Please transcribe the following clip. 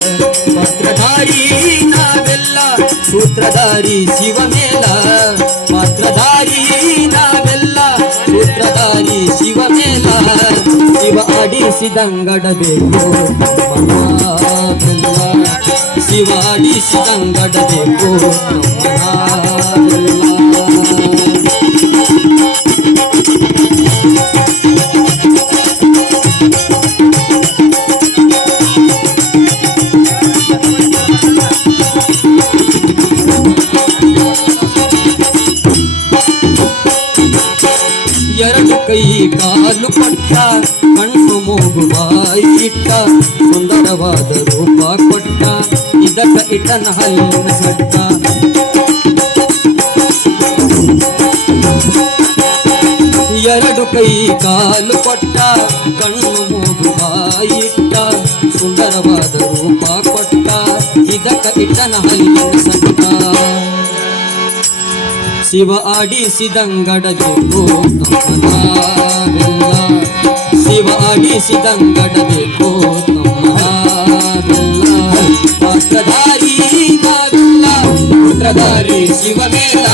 ಪಾತ್ರಧಾರಿ ನಾವೆಲ್ಲ ಸೂತ್ರಧಾರಿ ಶಿವಮೇಲ ಪಾತ್ರಧಾರಿ ನಾವೆಲ್ಲ ಸೂತ್ರಧಾರಿ ಶಿವಮೇಲ ಶಿವ ಆಡಿಸಿದಂಗಡಬೇಕು ನಮ್ಮನಾವೆಲ್ಲ ಶಿವ ಆಡಿಸಿದಂಗಡಬೇಕು ನಮ್ಮನಾವೆಲ್ಲ ಎರಡು ಕೈ ಕಾಲು ಕೊಟ್ಟ ಕಣ್ಣು ಮೂಗು ಬಾಯಿ ಇಟ್ಟ ಸುಂದರವಾದ ರೂಪ ಕೊಟ್ಟ ಇದಕ್ಕ ಇಟ್ಟನ ಹಲ್ಲಿನ ಸಟ್ಟ ಎರಡು ಕೈ ಕಾಲು ಕೊಟ್ಟ ಕಣ್ಣು ಮೂಗು ಬಾಯಿ ಇಟ್ಟ ಸುಂದರವಾದ ರೂಪ ಕೊಟ್ಟ ಇದಕ್ಕ ಇಟ್ಟನ ಹಲ್ಲಿನ ಸಟ್ಟ ಶಿವ ಆಡಿಸಿದಂಗಡಬೇಕು ನಮ್ಮನಾವೆಲ್ಲ ಶಿವ ಆಡಿಸಿದಂಗಡಬೇಕು ನಮ್ಮನಾವೆಲ್ಲ ಪಾತ್ರಧಾರಿ ನಾವೆಲ್ಲ ಪುತ್ರಧಾರಿ ಶಿವಮೇಲ